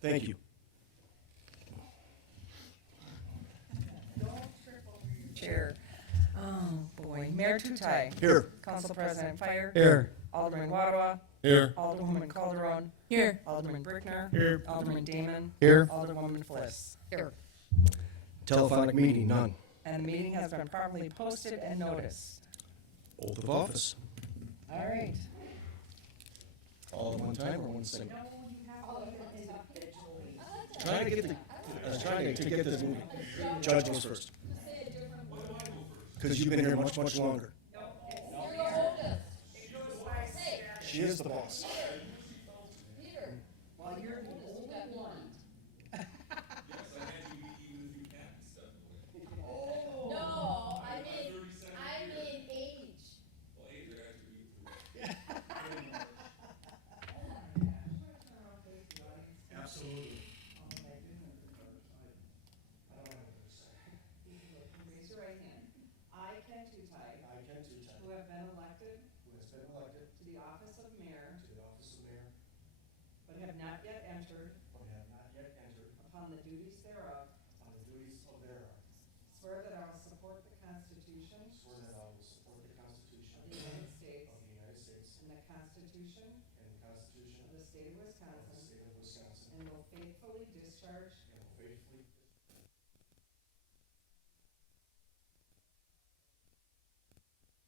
Thank you. Chair. Oh, boy. Mayor Tutai. Here. Council President Fire. Here. Alderman Wadwa. Here. Alderwoman Calderon. Here. Alderman Brickner. Here. Alderman Damon. Here. Alderwoman Fliss. Here. Telephonic meeting, none. And the meeting has been properly posted and noticed. Oath of office. All right. All at one time or one single? Trying to get to get this moving. Judge goes first. Because you've been here much, much longer. She is the boss. No, I mean age. Absolutely. Raise your right hand. I, Ken Tutai, I, Ken Tutai, who have been elected who has been elected to the office of mayor, to the office of mayor, but have not yet entered but have not yet entered upon the duties thereof, on the duties of thereof, swear that I will support the Constitution swear that I will support the Constitution of the United States of the United States and the Constitution and the Constitution of the State of of the Wisconsin, State of Wisconsin, and will faithfully discharge and will faithfully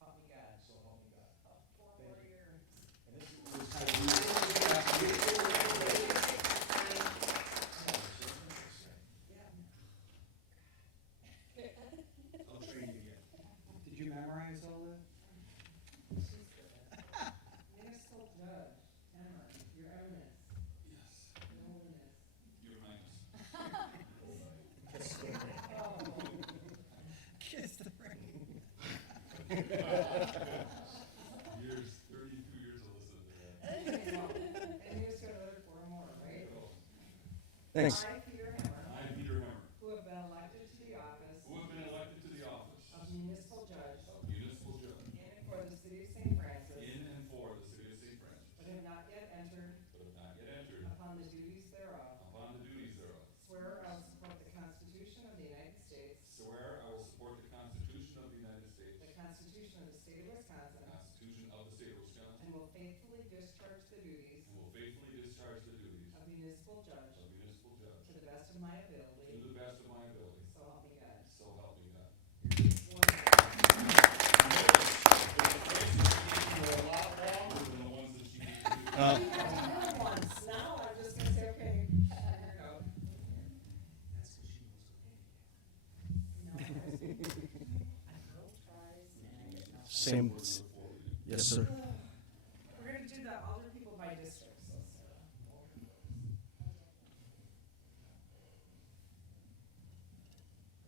help me God. so help me God. Four more years. And this is kind of I'll train you again. Did you memorize all that? Municipal Judge, Emmer, Your Eminence. Yes, Your Holiness. Your Highness. Kiss the ring. Years, 32 years of listening to that. And you just got another four more, right? Thanks. I, Peter Hammer, I, Peter Hemmer, who have been elected to the office who have been elected to the office of municipal judge of municipal judge in and for the city of St. Francis, in and for the city of St. Francis, but have not yet entered but have not yet entered upon the duties thereof, upon the duties thereof, swear I will support the Constitution of the United States, swear I will support the Constitution of the United States, the Constitution of the State of Wisconsin, the Constitution of the State of Wisconsin, and will faithfully discharge the duties and will faithfully discharge the duties of municipal judge of municipal judge to the best of my to ability, the best of my ability. so help me God. So help me God. Sworn. Were a lot longer than the ones that she gave me. Other ones. Now I'm just gonna say, okay, here we go. That's what she knows. Same. Yes, sir. We're gonna do the older people by districts.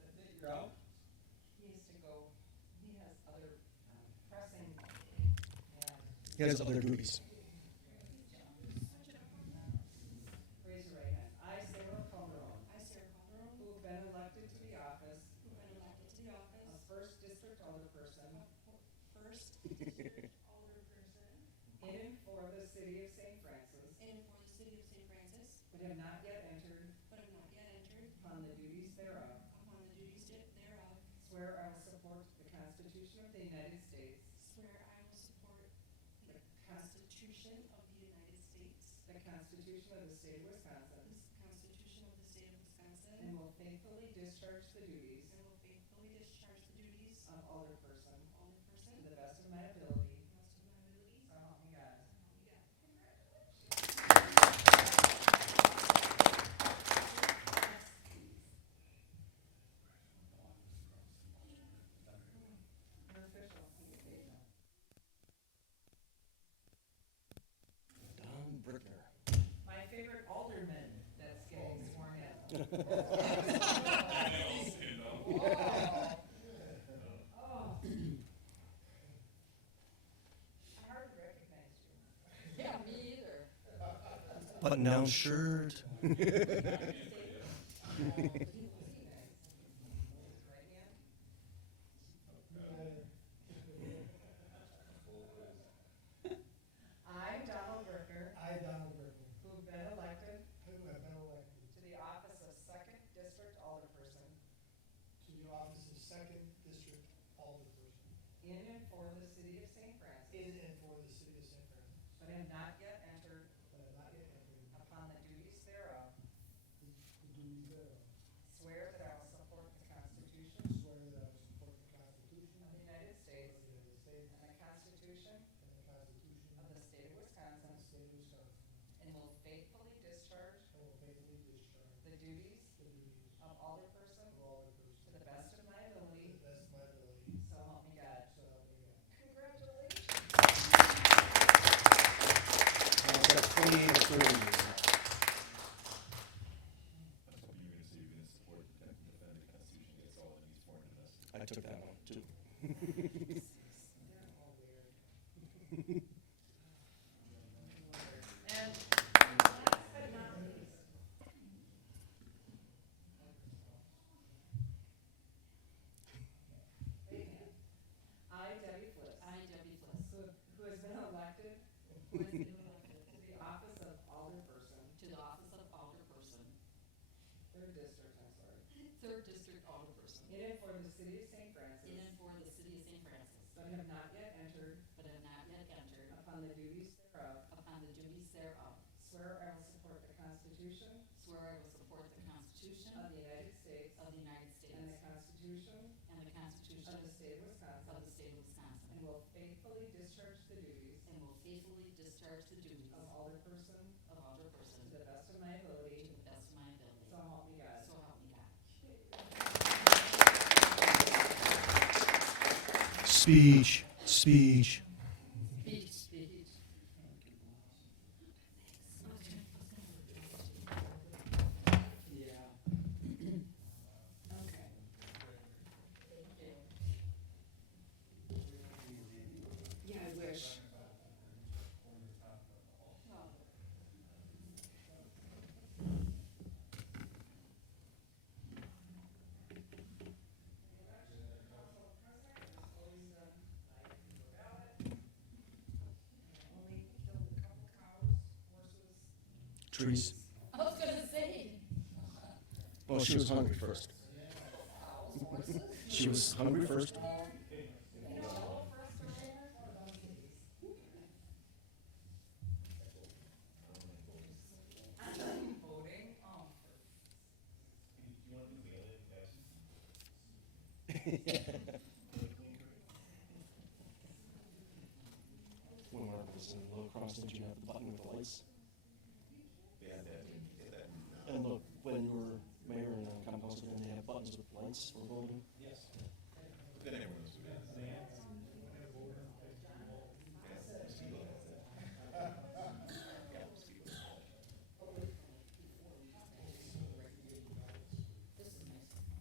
That's it, you're out? He has to go, he has other pressing, and He has other duties. raise your right hand. I, Sarah Calderon, I, Sarah Calderon, who have been elected to the office who have been elected to the office of First District Alderperson First District Alderperson in and for the city of St. Francis, in and for the city of St. Francis, but have not yet entered but have not yet entered upon the duties thereof, upon the duties thereof, swear I will support the Constitution of the United States, swear I will support the Constitution of the United States, the Constitution of the State of Wisconsin, the Constitution of the State of Wisconsin, and will faithfully discharge the duties and will faithfully discharge the duties of alderperson of alderperson to to the best of my ability, the best of my ability, so help me God. so help me God. You're official. Don Brickner. My favorite alderman that's getting sworn in. I hardly recognized you. Yeah, me either. Button down shirt. I, Donald Bricker, I, Donald Burton, who have been elected who have been elected office of second district alderperson in and for the city of St. Francis, in and for the city of St. Francis, but have not yet entered but have not yet entered upon the duties thereof, the duties thereof. swear that I will support the Constitution Swear that I will support the Constitution of the United of States the United States and the Constitution and the Constitution of the state of of Wisconsin, the state of Wisconsin, and will faithfully discharge and will faithfully discharge the duties the duties of alderperson of alderperson to the best of my to ability, the best of my ability, so help me God. so help me God. Congratulations. I've got 28 or 30 years left. I was hoping you were gonna say you're gonna support, protect, and defend the Constitution against all enemies, foreign and domestic. I took that one too. And last but not least, amen. I, Debbie Fliss, I, Debbie Fliss, who has been elected who has been elected to the office of alderperson, to the office of alderperson, third district, I'm sorry, third district alderperson, in and for the city of St. Francis, in and for the city of St. Francis, but have not yet entered but have not yet entered upon the duties thereof, upon the duties thereof, swear I will support the Constitution swear I will support the Constitution of the United States of the United States and the Constitution and the Constitution of the state of Wisconsin, of the state of Wisconsin, and will faithfully discharge the duties and will faithfully discharge the duties of alderperson of alderperson to the best of my to ability, the best of my ability. so help me God. So help me God. Speech, speech. Speech, speech. Yeah. Okay. Yeah, I wish. Only killed a couple cows, horses. Trees. I was gonna say. Well, she was hungry first. She was hungry first. I'm voting, When we're this in low cross, did you have the button with the lights? Yeah, that, get that. And look, when you were mayor and county council, didn't they have buttons with lights for voting? Yes. Then everyone knows who it is.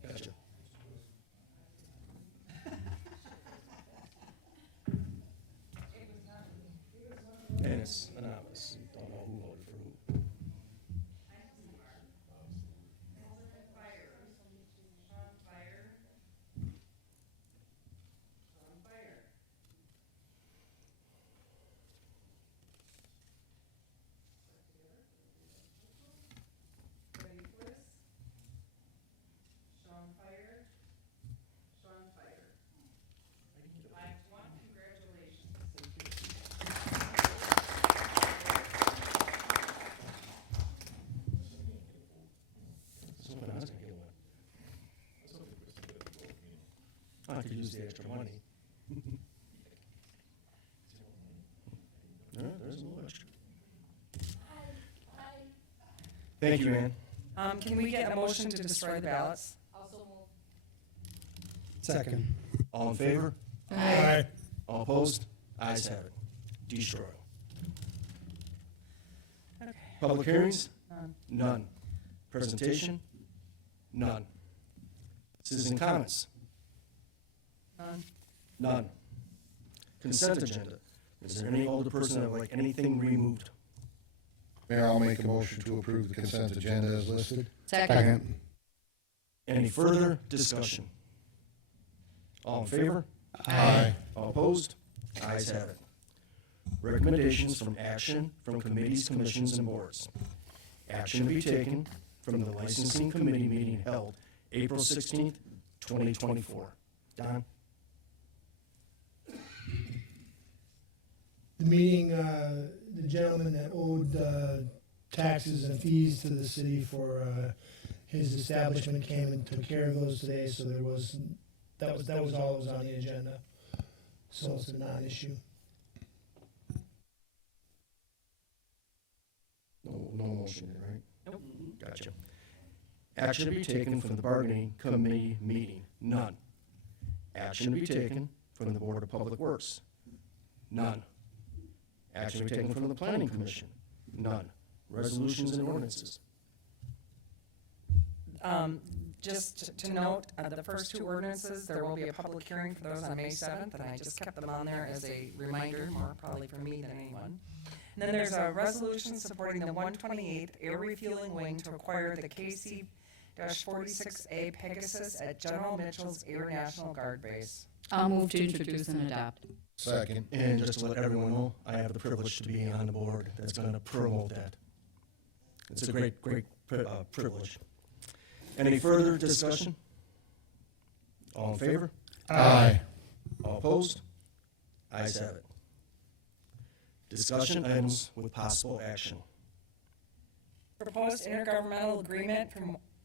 Gotcha. And it's anonymous. You don't know who voted for who. Alderman Fire. Sean Fire. Sean Fire. Debbie Fliss. Sean Fire. Sean Fire. Act one, congratulations. So when I was gonna get one. I could use the extra money. No, there's a little extra. Thank you, Ann. Can we get a motion to destroy the ballots? Also move. Second. All in favor? Aye. All opposed? Ayes have it. Destroy. Okay. Public hearings? None. None. Presentation? None. Citizen comments? None. None. Consent agenda. Is there any older person that would like anything removed? Mayor, I'll make a motion to approve the consent agenda as listed. Second. Any further discussion? All in favor? Aye. All opposed? Ayes have it. Recommendations from action from committees, commissions, and boards. Action to be taken from the licensing committee meeting held April 16th, 2024. Don? The meeting, the gentleman that owed taxes and fees to the city for his establishment came and took care of those today, so that was all that was on the agenda. So it's a non-issue. No motion here, right? Nope. Gotcha. Action to be taken from the bargaining committee meeting? None. Action to be taken from the Board of Public Works? None. Action to be taken from the Planning Commission? None. Resolutions and ordinances? Just to note, the first two ordinances, there will be a public hearing for those on May 7th, and I just kept them on there as a reminder, more probably for me than anyone. And then there's a resolution supporting the 128th Air Refueling Wing to acquire the KC-46A Pegasus at General Mitchell's Air National Guard Base. I'll move to introduce and adopt. Second. And just to let everyone know, I have the privilege to be on the board that's going to promote that. It's a great privilege. Any further discussion? All in favor? Aye. All opposed? Ayes have it. Discussion items with possible action. Proposed intergovernmental agreement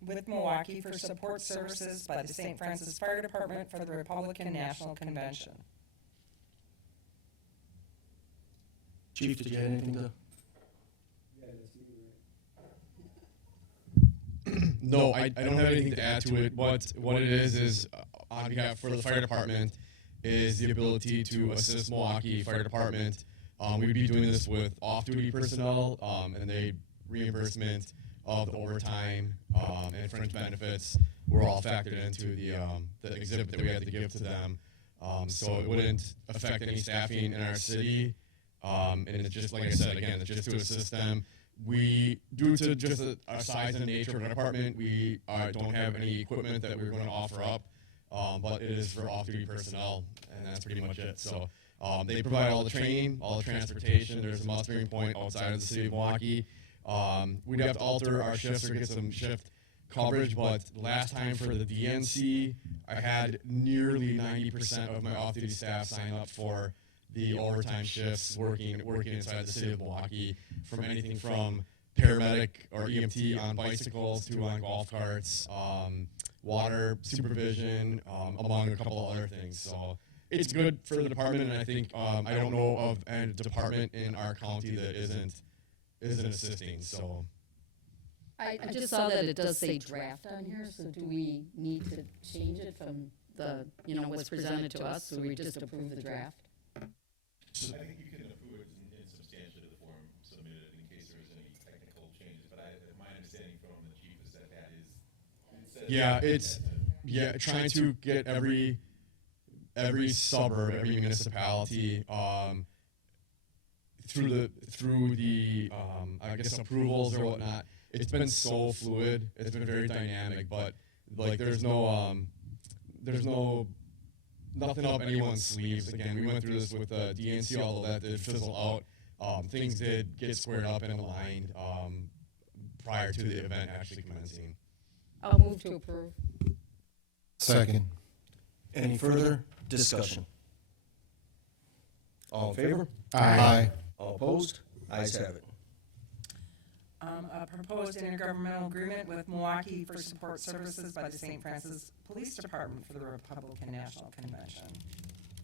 with Milwaukee for support services by the St. Francis Fire Department for the Republican National Convention. Chief, did you have anything to? No, I don't have anything to add to it. What it is on behalf for the fire department is the ability to assist Milwaukee Fire Department. We'd be doing this with off-duty personnel and the reimbursement of the overtime and fringe benefits were all factored into the exhibit that we had to give to them. So it wouldn't affect any staffing in our city. And it's just, like I said, again, it's just to assist them. We, due to just our size and nature of our department, we don't have any equipment that we're going to offer up, but it is for off-duty personnel, and that's pretty much it. So they provide all the training, all the transportation. There's a mustering point outside of the city of Milwaukee. We'd have to alter our shifts or get some shift coverage, but last time for the DNC, I had nearly 90% of my off-duty staff sign up for the overtime shifts working inside the city of Milwaukee, from anything from paramedic or EMT on bicycles to on golf carts, water supervision, among a couple of other things. So it's good for the department, and I think I don't know of any department in our county that isn't assisting. So I just saw that it does say draft on here, so do we need to change it from the, what's presented to us, so we just approve the draft? I think you can approve it in substantially the form submitted in case there's any technical changes, but my understanding from the chief is that is trying to get every suburb, every municipality through the I guess approvals or whatnot. It's been so fluid. It's been very dynamic, but like there's nothing up anyone's sleeves. Again, we went through this with the DNC, although that did fizzle out. Things did get squared up and aligned prior to the event actually commencing. I'll move to approve. Second. Any further discussion? All in favor? Aye. All opposed? Ayes have it. A proposed intergovernmental agreement with Milwaukee for support services by the St. Francis Police Department for the Republican National Convention.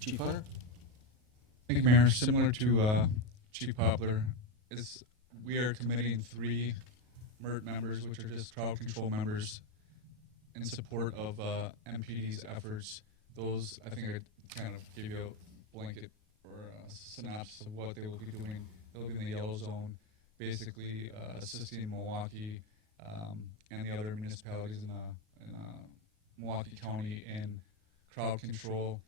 Chief Hunter? Thank you, Mayor. Similar to Chief Poplar, we are committing 3 MERT members, which are just crowd control members, in support of MPD's efforts. Those, I think I kind of gave you a blanket or a synopsis of what they will be doing. They'll be in the yellow zone, basically assisting Milwaukee and the other municipalities in Milwaukee County in crowd control,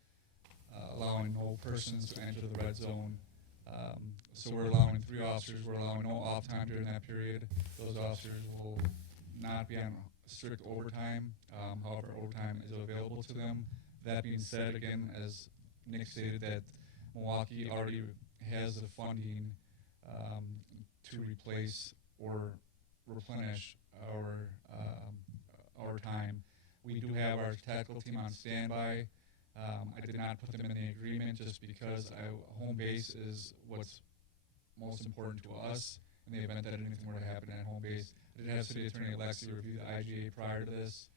allowing no persons to enter the red zone. So we're allowing 3 officers. We're allowing no off time during that period. Those officers will not be on strict overtime. However, overtime is available to them. That being said, again, as Nick stated, that Milwaukee already has the funding to replace or replenish our time. We do have our tactical team on standby. I did not put them in the agreement just because home base is what's most important to us in the event that anything were to happen at home base. I did have City Attorney Alexi review the IGA prior to this.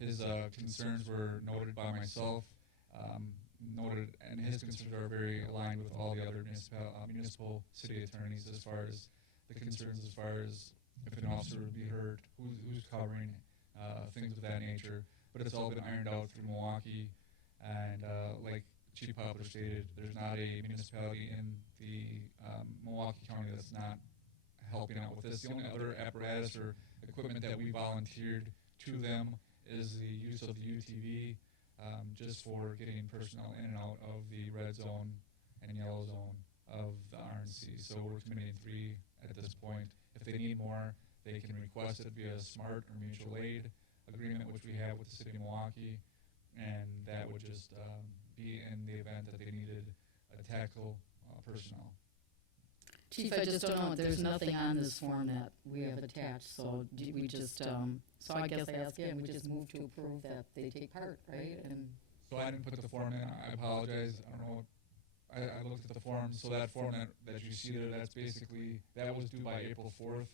His concerns were noted by myself, and his concerns are very aligned with all the other municipal city attorneys as far as the concerns as far as if an officer would be hurt, who's covering, things of that nature. But it's all been ironed out through Milwaukee, and like Chief Poplar stated, there's not a municipality in the Milwaukee County that's not helping out with this. The only other apparatus or equipment that we volunteered to them is the use of the UTV, just for getting personnel in and out of the red zone and yellow zone of the RNC. So we're committing 3 at this point. If they need more, they can request it via SMART or mutual aid agreement, which we have with the city of Milwaukee, and that would just be in the event that they needed a tactical personnel. Chief, I just don't know, there's nothing on this form that we have attached, so do we just, so I guess I ask again, we just move to approve that they take part, right? And So I didn't put the form in. I apologize. I don't know. I looked at the form. So that form that you see there, that's basically, that was due by April 4th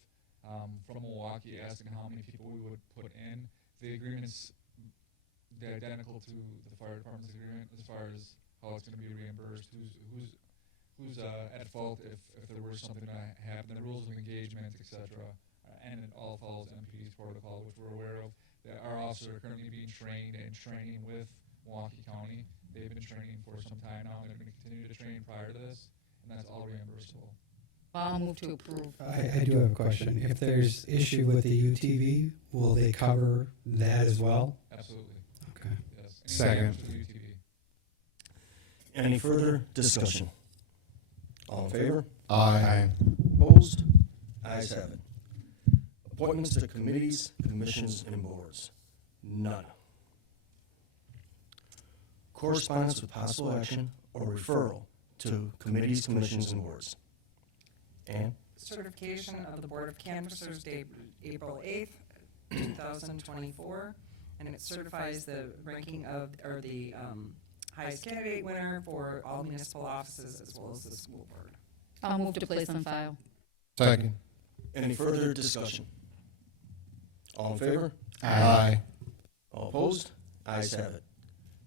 from Milwaukee asking how many people we would put in. The agreement's they're identical to the fire department's agreement as far as how it's going to be reimbursed, who's at fault if there were something to happen, the rules of engagement, etc. And it all follows MPD's protocol, which we're aware of. Our officers are currently being trained and training with Milwaukee County. They've been training for some time now, and they're going to continue to train prior to this, and that's all reimbursable. I'll move to approve. I do have a question. If there's issue with the UTV, will they cover that as well? Absolutely. Okay. Yes. Second. To the UTV. Any further discussion? All in favor? Aye. Opposed? Ayes have it. Appointments to committees, commissions, and boards. None. Correspondence with possible action or referral to committees, commissions, and boards. Ann? Certification of the Board of Canvassers dated April 8th, 2024, and it certifies the ranking of, or the highest candidate winner for all municipal offices as well as the school board. I'll move to place on file. Second. Any further discussion? All in favor? Aye. All opposed? Ayes have it.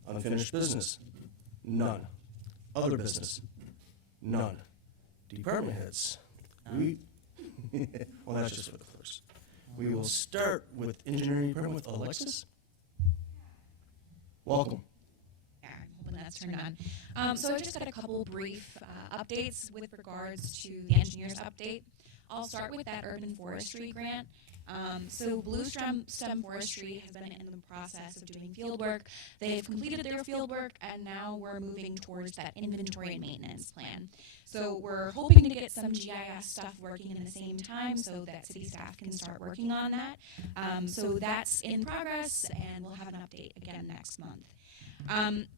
Unfinished business? None. Other business? None. Department heads? Well, that's just for the clerks. We will start with engineering department with Alexis. Welcome. Yeah, I'm hoping that's turned on. So I just got a couple brief updates with regards to the engineer's update. I'll start with that urban forestry grant. So Blue Stem Forestry has been in the process of doing field work. They've completed their field work, and now we're moving towards that inventory and maintenance plan. So we're hoping to get some GIS stuff working in the same time so that city staff can start working on that. So that's in progress, and we'll have an update again next month.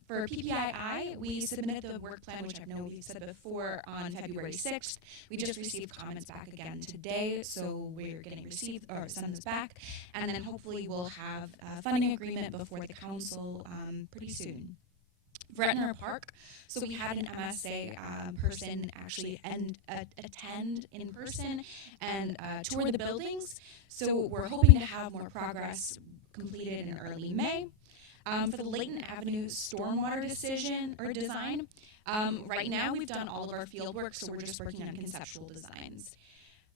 For PPII, we submitted the work plan, which I know we've said before, on February 6th. We just received comments back again today, so we're going to send this back, and then hopefully we'll have a funding agreement before the council pretty soon. Vretner Park, so we had an MSA person actually attend in person and tour the buildings, so we're hoping to have more progress completed in early May. For the Layton Avenue stormwater decision or design, right now we've done all of our field work, so we're just working on conceptual designs.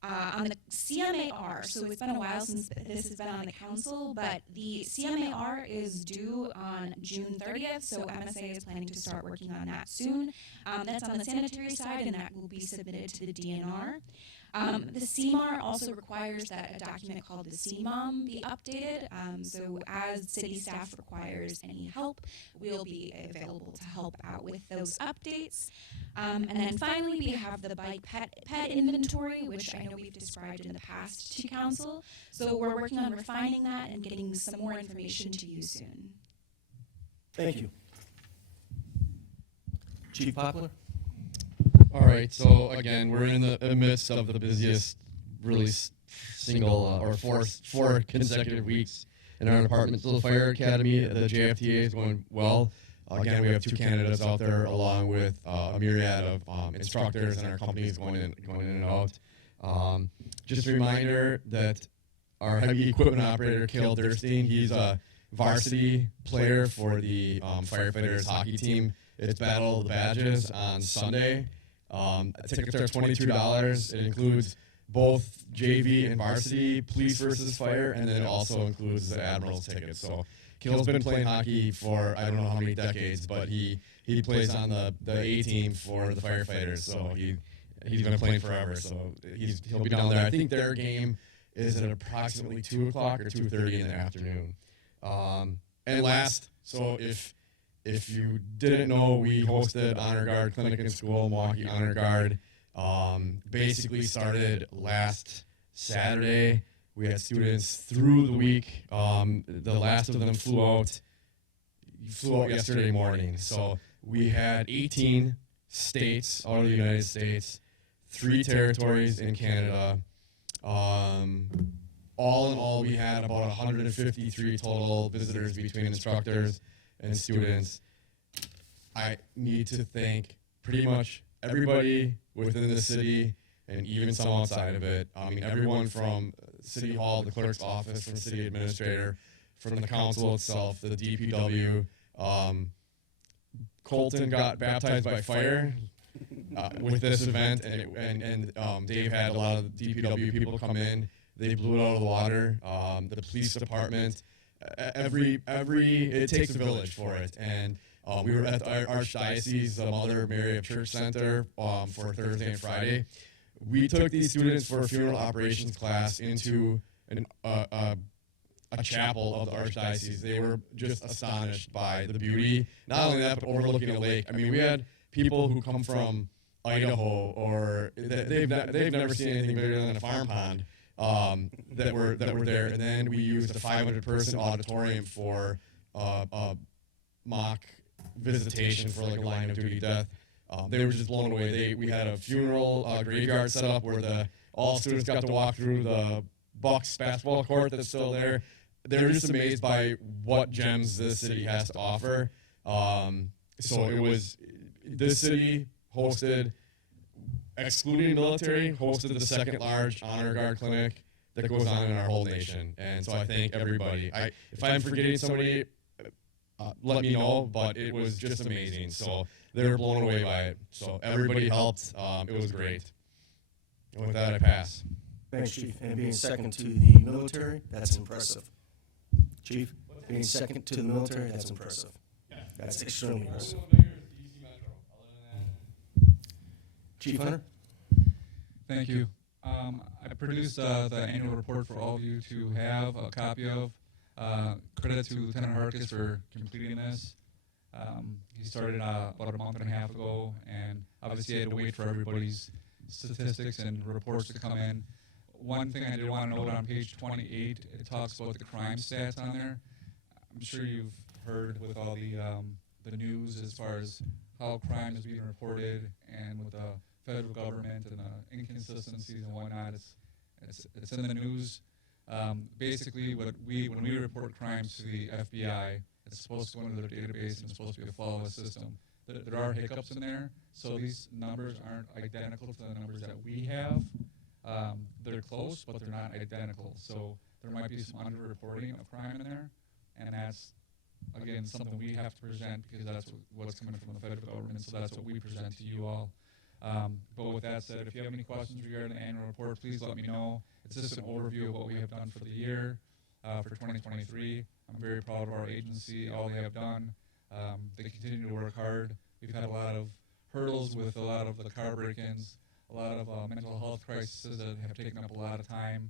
On the CMAR, so it's been a while since this has been on the council, but the CMAR is due on June 30th, so MSA is planning to start working on that soon. That's on the sanitary side, and that will be submitted to the DNR. The CMAR also requires that a document called the CMOM be updated, so as city staff requires any help, we'll be available to help out with those updates. And then finally, we have the bike pet inventory, which I know we've described in the past to council, so we're working on refining that and getting some more information to you soon. Thank you. Chief Poplar? All right, so again, we're in the midst of the busiest, really single or four consecutive weeks in our departmental fire academy. The JFTA is going well. Again, we have 2 candidates out there, along with a myriad of instructors, and our companies going in and out. Just a reminder that our heavy equipment operator, Cale Durstein, he's a varsity player for the firefighters hockey team. It's Battle of the Badges on Sunday. Tickets are $22. It includes both JV and varsity, police versus fire, and then it also includes the Admirals tickets. So Cale's been playing hockey for I don't know how many decades, but he plays on the A team for the firefighters. So he's been playing forever. So he'll be down there. I think their game is at approximately 2 o'clock or 2:30 in the afternoon. And last, so if you didn't know, we hosted Honor Guard Clinic in School. Milwaukee Honor Guard basically started last Saturday. We had students through the week. The last of them flew out yesterday morning. So we had 18 states out of the United States, 3 territories in Canada. All in all, we had about 153 total visitors between instructors and students. I need to thank pretty much everybody within the city and even some outside of it. I mean, everyone from City Hall, the clerk's office, from city administrator, from the council itself, the DPW. Colton got baptized by fire with this event, and Dave had a lot of DPW people come in. They blew it out of the water. The police department, it takes a village for it. And we were at our Archdiocese Mother Mary of Church Center for Thursday and Friday. We took these students for a funeral operations class into a chapel of the Archdiocese. They were just astonished by the beauty. Not only that, but overlooking a lake. I mean, we had people who come from Idaho, or they've never seen anything bigger than a farm pond. That were there, and then we used a 500-person auditorium for mock visitation for like a line of duty death. They were just blown away. We had a funeral graveyard set up where all students got to walk through the Bucks basketball court that's still there. They were just amazed by what gems this city has to offer. So it was this city hosted, excluding military, hosted the second large Honor Guard clinic that goes on in our whole nation. And so I thank everybody. If I'm forgetting somebody, let me know, but it was just amazing. So they were blown away by it. So everybody helped. It was great. And with that, I pass. Thanks, Chief. And being second to the military, that's impressive. Chief, being second to the military, that's impressive. That's extremely impressive. Chief Hunter? Thank you. I produced the annual report for all of you to have a copy of. Credit to Lieutenant Harkis for completing this. He started about a month and a half ago, and obviously he had to wait for everybody's statistics and reports to come in. One thing I did want to note on page 28, it talks about the crime stats on there. I'm sure you've heard with all the news as far as how crime is being reported, and with the federal government and the inconsistencies and whatnot. It's in the news. Basically, when we report crimes to the FBI, it's supposed to go into their database and it's supposed to be a flawless system. There are hiccups in there, so these numbers aren't identical to the numbers that we have. They're close, but they're not identical. So there might be some underreporting of crime in there, and that's, again, something we have to present because that's what's coming from the federal government, so that's what we present to you all. But with that said, if you have any questions regarding the annual report, please let me know. It's just an overview of what we have done for the year, for 2023. I'm very proud of our agency, all they have done. They continue to work hard. We've had a lot of hurdles with a lot of the car break-ins, a lot of mental health crises that have taken up a lot of time.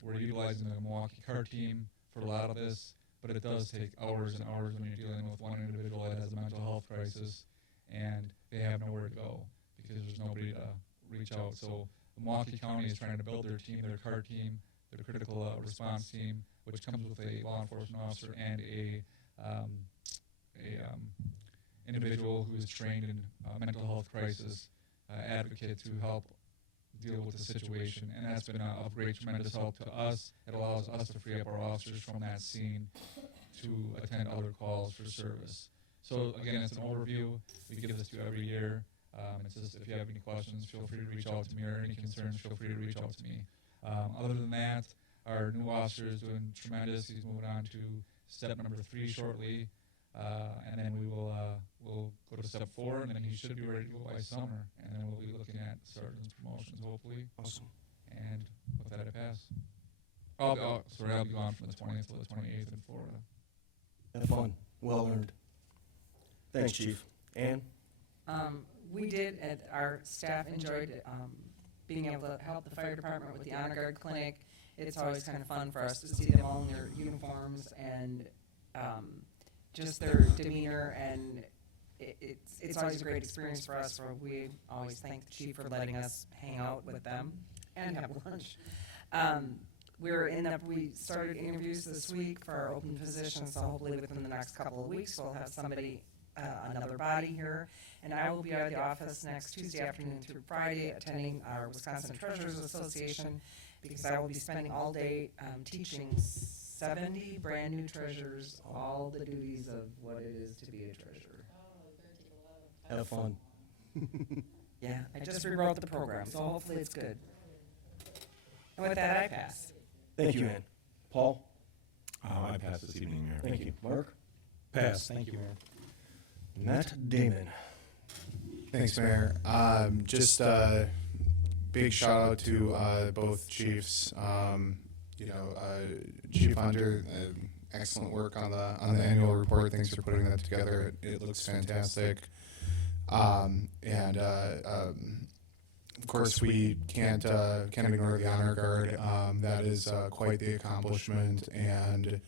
We're utilizing the Milwaukee car team for a lot of this, but it does take hours and hours when you're dealing with one individual that has a mental health crisis and they have nowhere to go because there's nobody to reach out. So Milwaukee County is trying to build their team, their car team, their critical response team, which comes with a law enforcement officer and a individual who is trained in mental health crisis advocate to help deal with the situation, and that's been of great, tremendous help to us. It allows us to free up our officers from that scene to attend other calls for service. So again, it's an overview. We give this to you every year. It's just, if you have any questions, feel free to reach out to me, or any concerns, feel free to reach out to me. Other than that, our new officer is doing tremendous. He's moving on to step number 3 shortly, and then we'll go to step 4, and then he should be ready to go by summer, and then we'll be looking at sergeant's promotions, hopefully. Awesome. And with that, I pass. I'll be gone from the 20th to the 28th in Florida. Have fun. Well earned. Thanks, Chief. Ann? We did, our staff enjoyed being able to help the fire department with the Honor Guard Clinic. It's always kind of fun for us to see them all in their uniforms and just their demeanor, and it's always a great experience for us. So we always thank the chief for letting us hang out with them and have lunch. We started interviews this week for our open positions, so hopefully within the next couple of weeks we'll have somebody, another body here. And I will be out of the office next Tuesday afternoon through Friday attending our Wisconsin Treasurers Association, because I will be spending all day teaching 70 brand new treasurers all the duties of what it is to be a treasurer. Have fun. Yeah, I just rewrote the program, so hopefully it's good. And with that, I pass. Thank you, Ann. Paul? I pass this evening, Mayor. Thank you. Mark? Pass. Thank you, Mayor. Matt Damon. Thanks, Mayor. Just big shout out to both chiefs. Chief Hunter, excellent work on the annual report. Thanks for putting that together. It looks fantastic. Of course, we can't ignore the Honor Guard. That is quite the accomplishment, and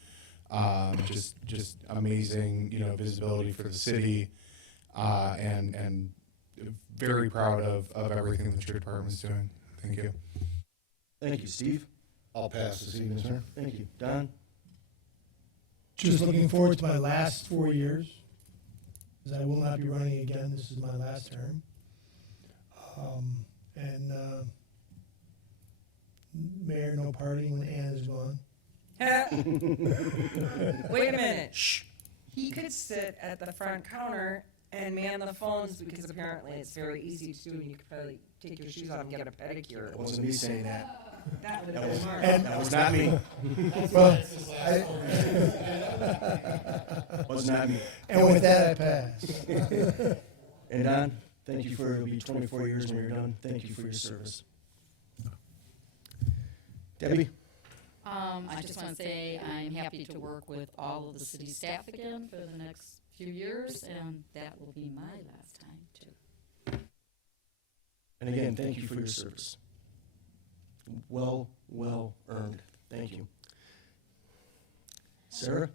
just amazing, visibility for the city, and very proud of everything the street department's doing. Thank you. Thank you, Steve. I'll pass this evening, sir. Thank you. Don? Just looking forward to my last 4 years, because I will not be running again. This is my last term. Mayor, no partying when Ann is gone. Wait a minute. Shh. He could sit at the front counter and man the phones, because apparently it's very easy to do, and you could probably take your shoes off and get a pedicure. It wasn't me saying that. That would That have was, been Mark. that was not me. Well, Was not me. and with that, I pass. And Don, thank you for, it'll be 24 years when you're done. Thank you for your service. Debbie? I just want to say I'm happy to work with all of the city staff again for the next few years, and that will be my last time, too. And again, thank you for your service. Well earned. Thank you. Sarah?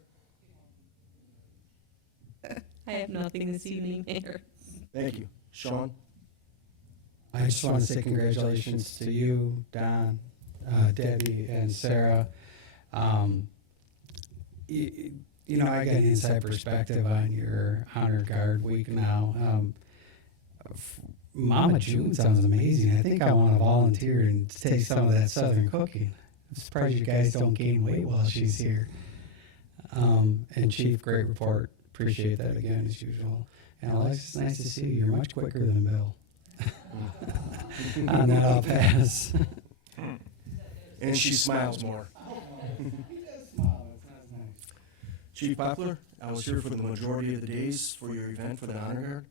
I have nothing this evening, Mayor. Thank you. Sean? I just want to say congratulations to you, Don, Debbie, and Sarah. I get an inside perspective on your Honor Guard week now. Mama June sounds amazing. I think I want to volunteer and taste some of that Southern cooking. I'm surprised you guys don't gain weight while she's here. And Chief, great report. Appreciate that again, as usual. And Alex, it's nice to see you. You're much quicker than Bill. On that, I'll pass. And she smiles more. Chief Poplar, I was here for the majority of the days for your event for the Honor Guard.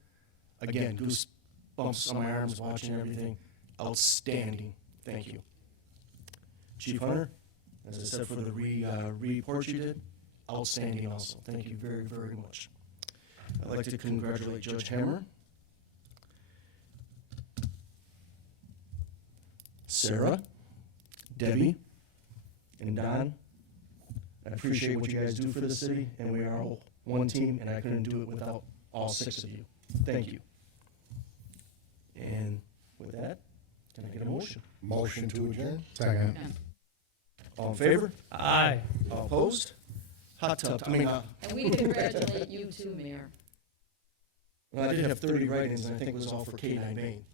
Again, goosebumps on my arms watching everything. Outstanding. Thank you. Chief Hunter, as I said, for the report you did, outstanding also. Thank you very, very much. I'd like to congratulate Judge Hammer, Sarah, Debbie, and Don. I appreciate what you guys do for the city, and we are all one team, and I couldn't do it without all 6 of you. Thank you. And with that, can I get a motion? Motion to adjourn? Second. All in favor? Aye. All opposed? Hot tub. And we congratulate you too, Mayor. Well, I did have 30 write-ins, and I think it was all for K-9 Maine.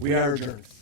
We are adjourned.